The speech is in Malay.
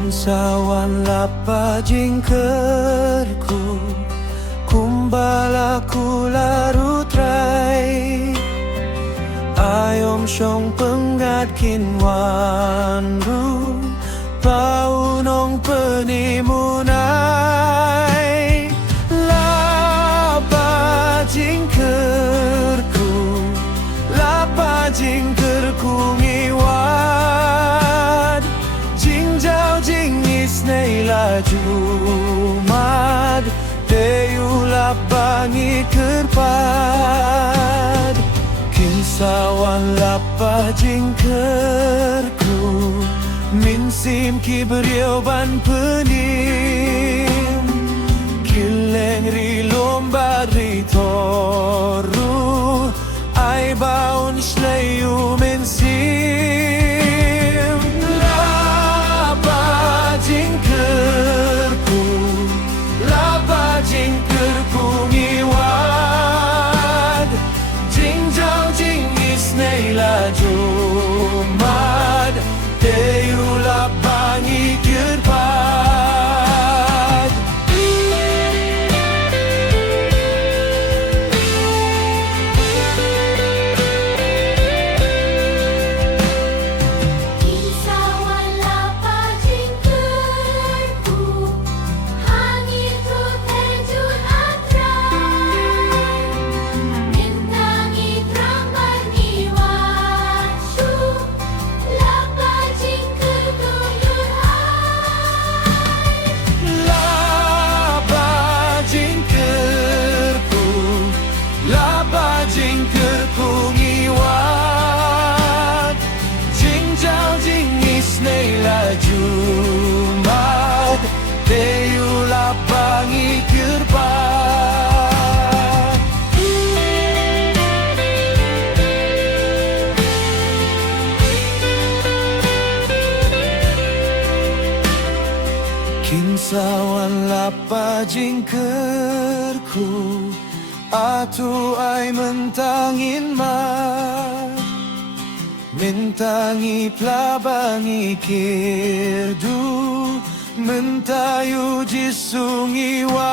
Kinsawan lapa jingkerku kumbalaku larut rai ayom syong penggat kinwanru paunong penimunai lapa jingkerku ngiwad jingjau jingis neila jumad deyu lapangi kerpad kinsawan lapa jingkerku minsim kibriau ban penim kileng ri lomba ri toru ai baun shlayu minsim lapa jingkerku ngiwad jingjau jingis neila jumad deyu lapangi kerpad Kinsawan lapa jingkerku hangit tu terjun atrai mintangi teramban iwasyu lapa jingkerku yurhai lapa jingkerku ngiwat jingjau jingis neila jumad deyu lapangi kerpad kinsawan lapa jingkerku atu ai mentangin mar mentangi pelabangi kirdu mentayu jisungi wa